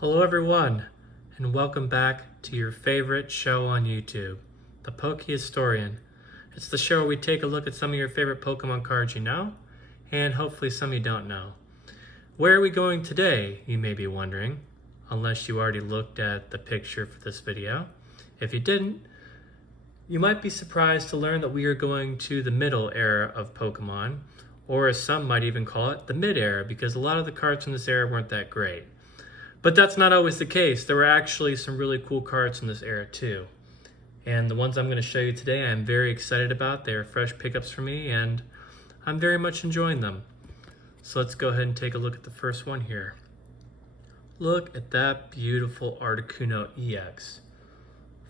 Hello everyone, and welcome back to your favorite show on YouTube, the Poke Historian. It's the show where we take a look at some of your favorite Pokemon cards you know, and hopefully some you don't know. Where are we going today, you may be wondering, unless you already looked at the picture for this video. If you didn't, you might be surprised to learn that we are going to the middle era of Pokemon, or as some might even call it, the mid-era, because a lot of the cards from this era weren't that great. But that's not always the case. There were actually some really cool cards from this era too. And the ones I'm going to show you today I'm very excited about. They are fresh pickups for me and I'm very much enjoying them. So let's go ahead and take a look at the first one here. Look at that beautiful Articuno EX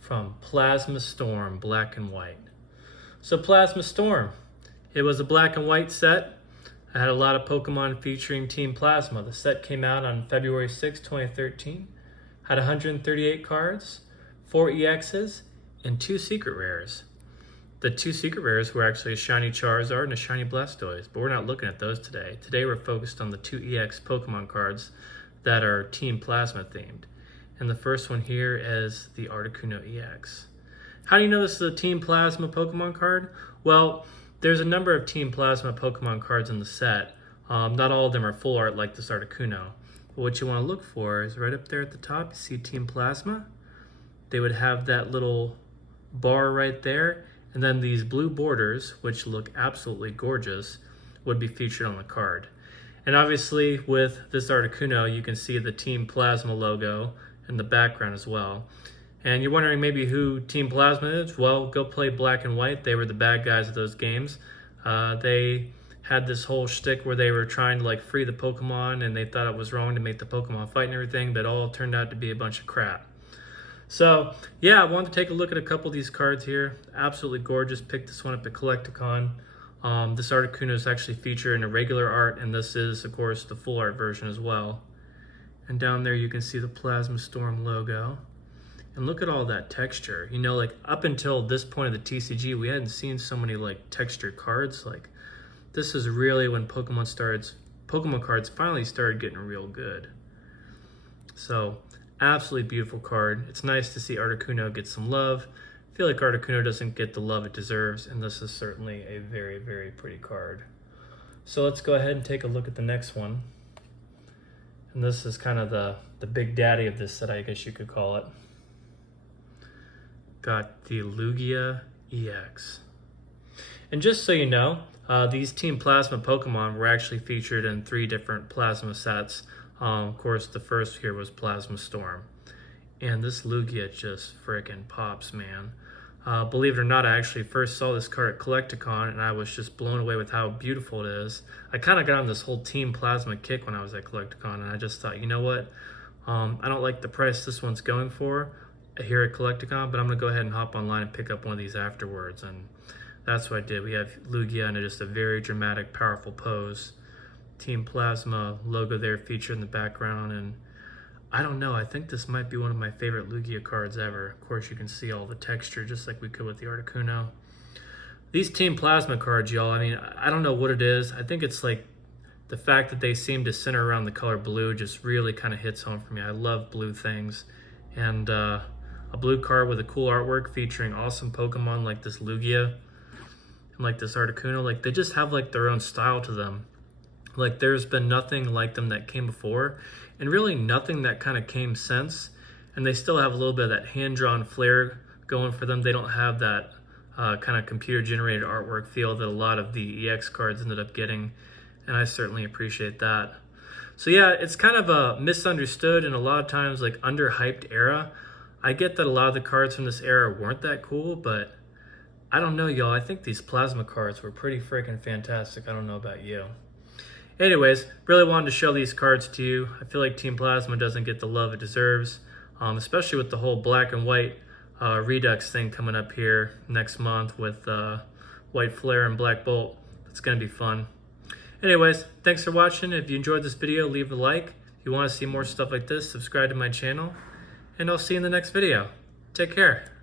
from Plasma Storm, black and white. So Plasma Storm, it was a black and white set. I had a lot of Pokemon featuring Team Plasma. The set came out on February 6, 2013. Had 138 cards, 4 EXs, and 2 secret rares. The 2 secret rares were actually a shiny Charizard and a shiny Blastoise, but we're not looking at those today. Today we're focused on the 2 EX Pokemon cards that are Team Plasma themed. And the first one here is the Articuno EX. How do you know this is a Team Plasma Pokemon card? Well, there's a number of Team Plasma Pokemon cards in the set. Not all of them are full art like this Articuno. But what you want to look for is right up there at the top, you see Team Plasma. They would have that little bar right there, and then these blue borders, which look absolutely gorgeous, would be featured on the card. And obviously with this Articuno, you can see the Team Plasma logo in the background as well. And you're wondering maybe who Team Plasma is? Well, go play Black and White. They were the bad guys of those games. They had this whole shtick where they were trying to like free the Pokemon and they thought it was wrong to make the Pokemon fight and everything, but it all turned out to be a bunch of crap. So yeah, I wanted to take a look at a couple of these cards here. Absolutely gorgeous. Picked this one up at Collecticon. This Articuno is actually featured in a regular art, and this is, of course, the full art version as well. And down there you can see the Plasma Storm logo. And look at all that texture. You know, like up until this point of the TCG, we hadn't seen so many like textured cards. Like this is really when Pokemon cards finally started getting real good. So absolutely beautiful card. It's nice to see Articuno get some love. I feel like Articuno doesn't get the love it deserves, and this is certainly a very, very pretty card. So let's go ahead and take a look at the next one. And this is kind of the big daddy of this set, I guess you could call it. Got the Lugia EX. And just so you know, these Team Plasma Pokemon were actually featured in 3 different Plasma sets. Of course, the first here was Plasma Storm. And this Lugia just frickin' pops, man. Believe it or not, I actually first saw this card at Collecticon and I was just blown away with how beautiful it is. I kind of got on this whole Team Plasma kick when I was at Collecticon, and I just thought, you know what? I don't like the price this one's going for here at Collecticon, but I'm gonna go ahead and hop online and pick up one of these afterwards, and that's what I did. We have Lugia in just a very dramatic, powerful pose. Team Plasma logo there featured in the background, and I don't know, I think this might be one of my favorite Lugia cards ever. Of course, you can see all the texture just like we could with the Articuno. These Team Plasma cards, y'all, I mean, I don't know what it is. I think it's like the fact that they seem to center around the color blue just really kind of hits home for me. I love blue things, and a blue card with a cool artwork featuring awesome Pokemon like this Lugia and like this Articuno, like they just have like their own style to them. Like there's been nothing like them that came before, and really nothing that kind of came since, and they still have a little bit of that hand-drawn flair going for them. They don't have that kind of computer-generated artwork feel that a lot of the EX cards ended up getting, and I certainly appreciate that. So yeah, it's kind of a misunderstood and a lot of times like underhyped era. I get that a lot of the cards from this era weren't that cool, but I don't know, y'all. I think these Plasma cards were pretty freaking fantastic. I don't know about you. Anyways, really wanted to show these cards to you. I feel like Team Plasma doesn't get the love it deserves, especially with the whole black and white Redux thing coming up here next month with White Flare and Black Bolt. It's going to be fun. Anyways, thanks for watching. If you enjoyed this video, leave a like. If you want to see more stuff like this, subscribe to my channel. And I'll see you in the next video. Take care.